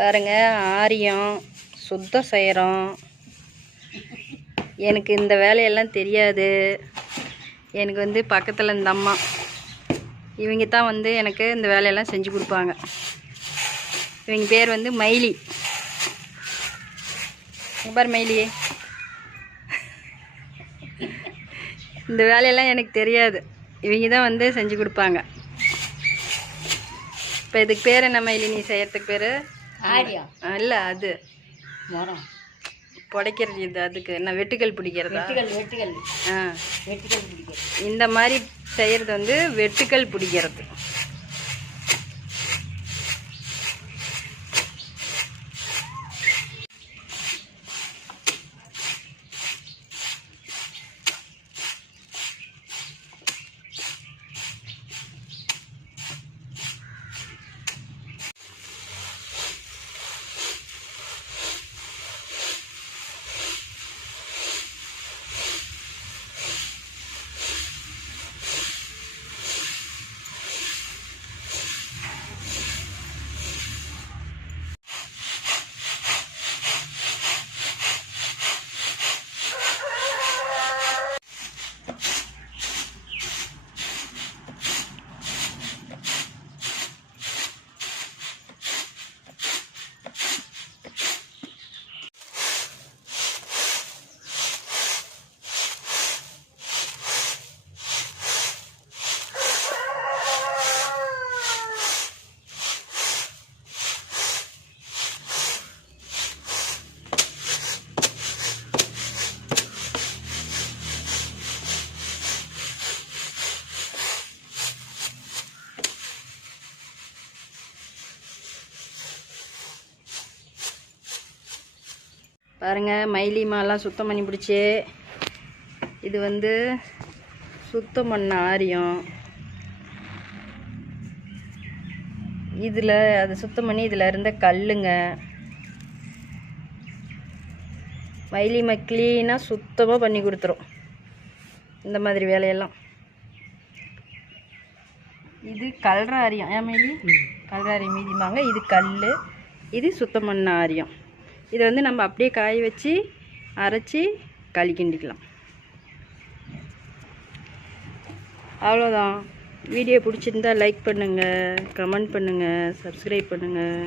பாருங்க, ஆரியம் சுத்தம் செய்கிறோம். எனக்கு இந்த வேலையெல்லாம் தெரியாது. எனக்கு வந்து பக்கத்தில் இந்த அம்மா இவங்க தான் வந்து எனக்கு இந்த வேலையெல்லாம் செஞ்சு கொடுப்பாங்க. இவங்க பேர் வந்து மயிலி. பாரு மயிலி, இந்த வேலையெல்லாம் எனக்கு தெரியாது. இவங்க தான் வந்து செஞ்சு கொடுப்பாங்க. இப்போ இதுக்கு பேர் என்ன மயிலி? நீ செய்யறதுக்கு பேர் ஆரியா இல்லை, அது மரம் புடைக்கிறது. இது அதுக்கு என்ன வெட்டுக்கல் பிடிக்கிறதா? வெட்டுக்கல் பிடிக்கிறது. இந்த மாதிரி செய்கிறது வந்து வெட்டுக்கல் பிடிக்கிறது. பாருங்கள், மயிலி மாலாம் சுத்தம் பண்ணி பிடிச்சி. இது வந்து சுத்தம் பண்ண ஆரியம். இதில் அதை சுத்தம் பண்ணி இதில் இருந்த கல்லுங்க. மயிலி க்ளீனாக சுத்தமாக பண்ணி கொடுத்துரும் இந்த மாதிரி வேலையெல்லாம். இது கல்ற ஆரியம். ஏன் மயிலி? கல்ற ஆரியம் மீதிமாங்க. இது கல், இது சுத்தம் பண்ண ஆரியம். இதை வந்து நம்ம அப்படியே காய வச்சு அரைச்சி களி கிண்டிக்கலாம். அவ்வளோதான். வீடியோ பிடிச்சிருந்தா லைக் பண்ணுங்கள், கமெண்ட் பண்ணுங்கள், சப்ஸ்கிரைப் பண்ணுங்கள்.